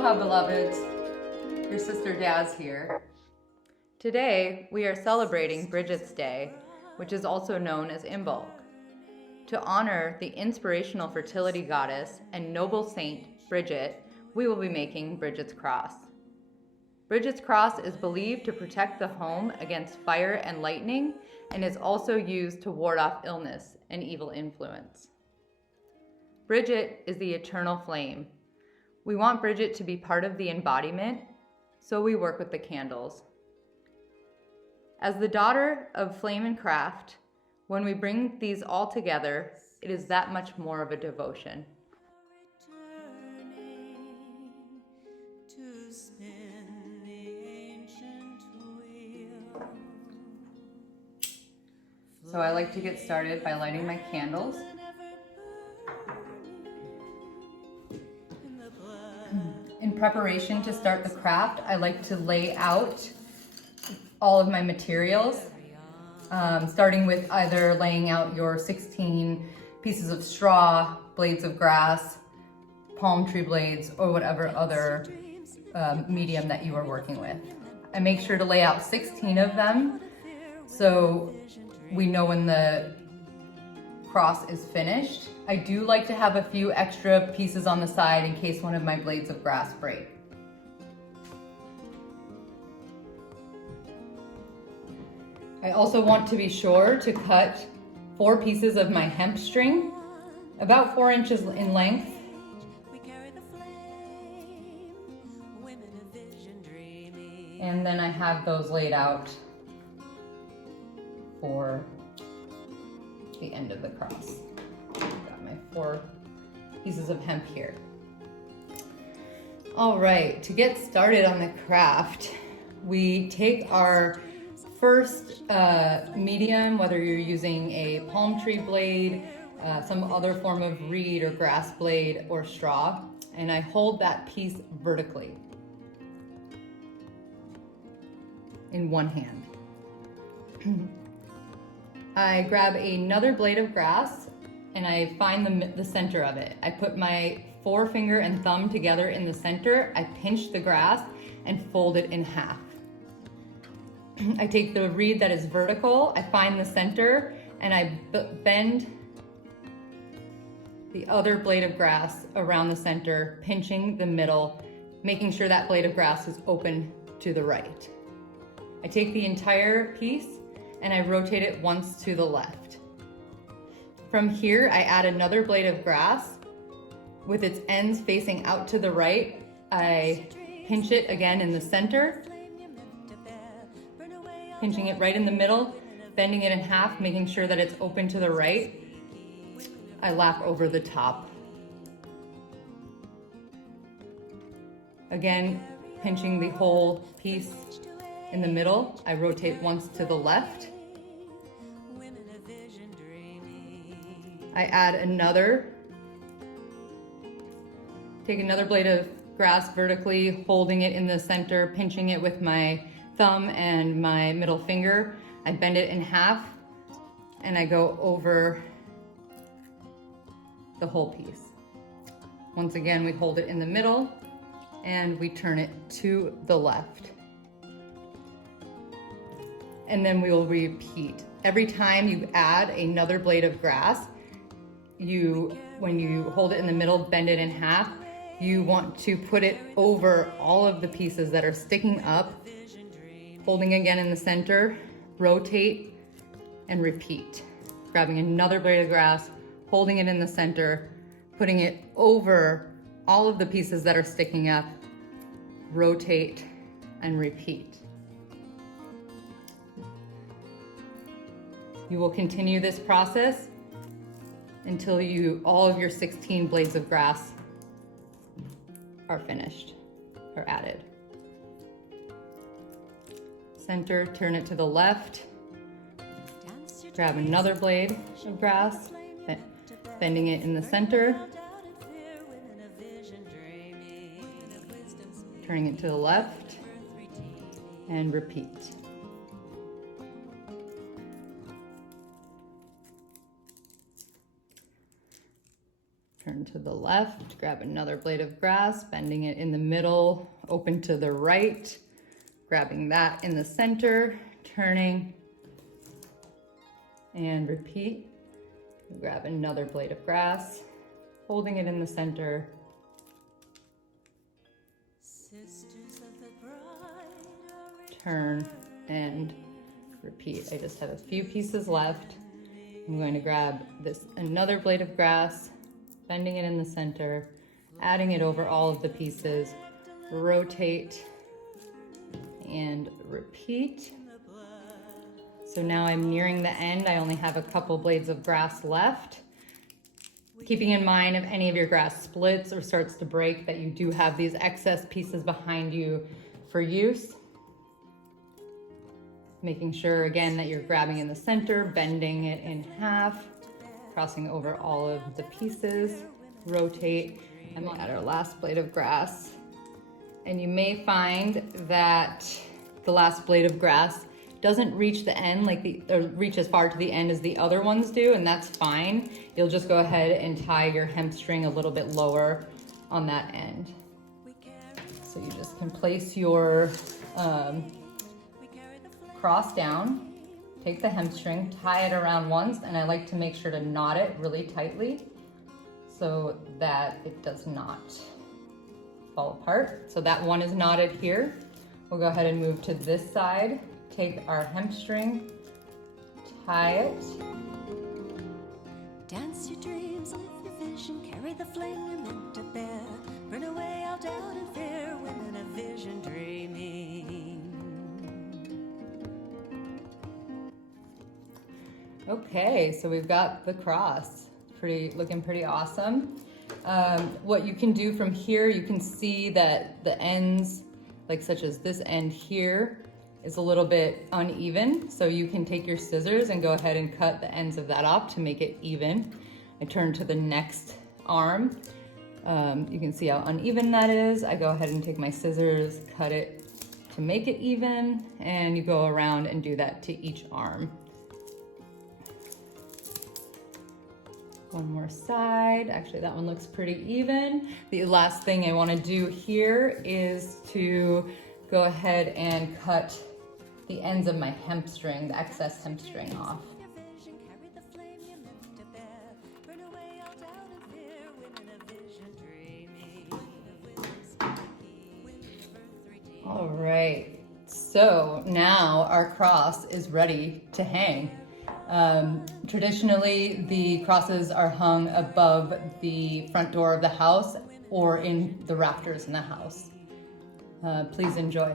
Aloha, beloveds. Your sister Daz here. Today, we are celebrating Brigid's Day, which is also known as Imbolc, to honor the inspirational fertility goddess and noble saint, Brigid. We will be making Brigid's Cross. Brigid's Cross is believed to protect the home against fire and lightning and is also used to ward off illness and evil influence. Brigid is the eternal flame. We want Brigid to be part of the embodiment, so we work with the candles. As the daughter of flame and craft, when we bring these all together, it is that much more of a devotion. So I like to get started by lighting my candles. In preparation to start the craft, I like to lay out all of my materials, starting with either laying out your 16 pieces of straw, blades of grass, palm tree blades, or whatever other medium that you are working with. I make sure to lay out 16 of them so we know when the cross is finished. I do like to have a few extra pieces on the side in case one of my blades of grass break. I also want to be sure to cut 4 pieces of my hemp string, about 4 inches in length. And then I have those laid out for the end of the cross. Got my 4 pieces of hemp here. All right, to get started on the craft, we take our first medium, whether you're using a palm tree blade, some other form of reed or grass blade or straw, and I hold that piece vertically in one hand. I grab another blade of grass and I find the center of it. I put my forefinger and thumb together in the center, I pinch the grass and fold it in half. I take the reed that is vertical, I find the center, and I bend the other blade of grass around the center, pinching the middle, making sure that blade of grass is open to the right. I take the entire piece and I rotate it once to the left. From here, I add another blade of grass with its ends facing out to the right. I pinch it again in the center, pinching it right in the middle, bending it in half, making sure that it's open to the right. I lap over the top. Again, pinching the whole piece in the middle, I rotate once to the left. I add take another blade of grass vertically, holding it in the center, pinching it with my thumb and my middle finger. I bend it in half and I go over the whole piece. Once again, we hold it in the middle and we turn it to the left. And then we will repeat. Every time you add another blade of grass, when you hold it in the middle, bend it in half, you want to put it over all of the pieces that are sticking up, holding again in the center, rotate and repeat. Grabbing another blade of grass, holding it in the center, putting it over all of the pieces that are sticking up, rotate and repeat. You will continue this process until all of your 16 blades of grass are finished or added. Center, turn it to the left, grab another blade of grass, bending it in the center, turning it to the left, and repeat. Turn to the left, grab another blade of grass, bending it in the middle, open to the right, grabbing that in the center, turning, and repeat. Grab another blade of grass, holding it in the center, turn, and repeat. I just have a few pieces left. I'm going to grab another blade of grass, bending it in the center, adding it over all of the pieces, rotate, and repeat. So now I'm nearing the end. I only have a couple blades of grass left. Keeping in mind if any of your grass splits or starts to break, that you do have these excess pieces behind you for use. Making sure again that you're grabbing in the center, bending it in half, crossing over all of the pieces, rotate, and we'll add our last blade of grass. And you may find that the last blade of grass doesn't reach the end, or reach as far to the end as the other ones do, and that's fine. You'll just go ahead and tie your hemp string a little bit lower on that end. So you just can place your cross down, take the hemp string, tie it around once, and I like to make sure to knot it really tightly so that it does not fall apart. So that one is knotted here. We'll go ahead and move to this side. Take our hemp string, tie it. Dance your dreams, live your vision, carry the flame you're meant to bear. Burn away all doubt and fear, women of vision dreaming. Okay, so we've got the cross. Looking pretty awesome. What you can do from here, you can see that the ends, like such as this end here, is a little bit uneven. So you can take your scissors and go ahead and cut the ends of that off to make it even. I turn to the next arm. You can see how uneven that is. I go ahead and take my scissors, cut it to make it even, and you go around and do that to each arm. One more side. Actually, that one looks pretty even. The last thing I want to do here is to go ahead and cut the ends of my hemp string, the excess hemp string off. All right, so now our cross is ready to hang. Traditionally, the crosses are hung above the front door of the house or in the rafters in the house. Please enjoy.